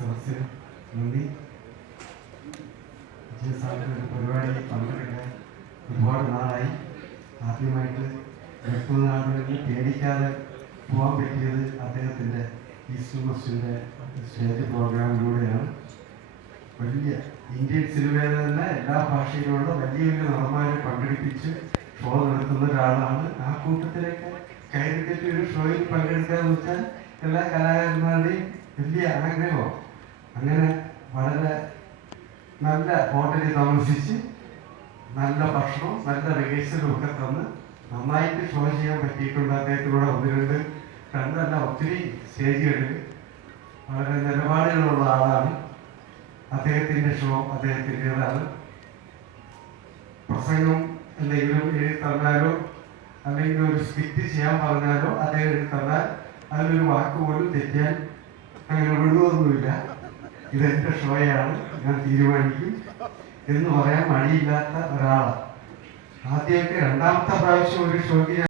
സദസ്സിന് നന്ദി. പരിപാടി പങ്കെടുക്കാൻ ഒരുപാട് നാളായി. ആദ്യമായിട്ട് നാടുകളിൽ പേടിക്കാതെ പോകാൻ പറ്റിയത് അദ്ദേഹത്തിൻ്റെ ഈസ്റ്റർ മസ്റ്റിൻ്റെ സ്റ്റേജ് പ്രോഗ്രാമിലൂടെയാണ്. വലിയ ഇന്ത്യൻ സിനിമയിൽ തന്നെ എല്ലാ ഭാഷയിലുള്ള വലിയ വലിയ നടന്മാരെ പങ്കെടുപ്പിച്ച് ഷോ നടത്തുന്ന ഒരാളാണ്. ആ കൂട്ടത്തിലൊക്കെ കയറിക്കെട്ടി ഒരു ഷോയിൽ പങ്കെടുക്കാന്ന് വെച്ചാൽ എല്ലാ കലാകാരന്മാരുടെയും വലിയ ആഗ്രഹമാണ്. അങ്ങനെ വളരെ നല്ല ഹോട്ടലിൽ താമസിച്ച് നല്ല ഭക്ഷണവും നല്ല റിഹേഴ്സലും ഒക്കെ തന്ന് നന്നായിട്ട് ഷോ ചെയ്യാൻ പറ്റിയിട്ടുണ്ട്. അദ്ദേഹത്തിലൂടെ രണ്ടല്ല ഒത്തിരി സ്റ്റേജുകളിൽ വളരെ നിലപാടുകളുള്ള ആളാണ്. അദ്ദേഹത്തിൻ്റെ ഷോ അദ്ദേഹത്തിൻ്റെതാണ്. പ്രസംഗം എന്തെങ്കിലും എഴുതി തന്നാലോ അല്ലെങ്കിൽ ഒരു സ്കിറ്റ് ചെയ്യാൻ പറഞ്ഞാലോ അദ്ദേഹം എഴുതി തന്നാൽ അതിലൊരു വാക്ക് പോലും തെറ്റാൻ അങ്ങനെ വിടുവൊന്നുമില്ല. ഇതെൻ്റെ ഷോയാണ്, ഞാൻ തീരുമാനിക്കും എന്ന് പറയാൻ മടിയില്ലാത്ത ഒരാളാണ്. ആദ്യമൊക്കെ രണ്ടാമത്തെ പ്രാവശ്യം ഒരു ഷോയ്ക്ക്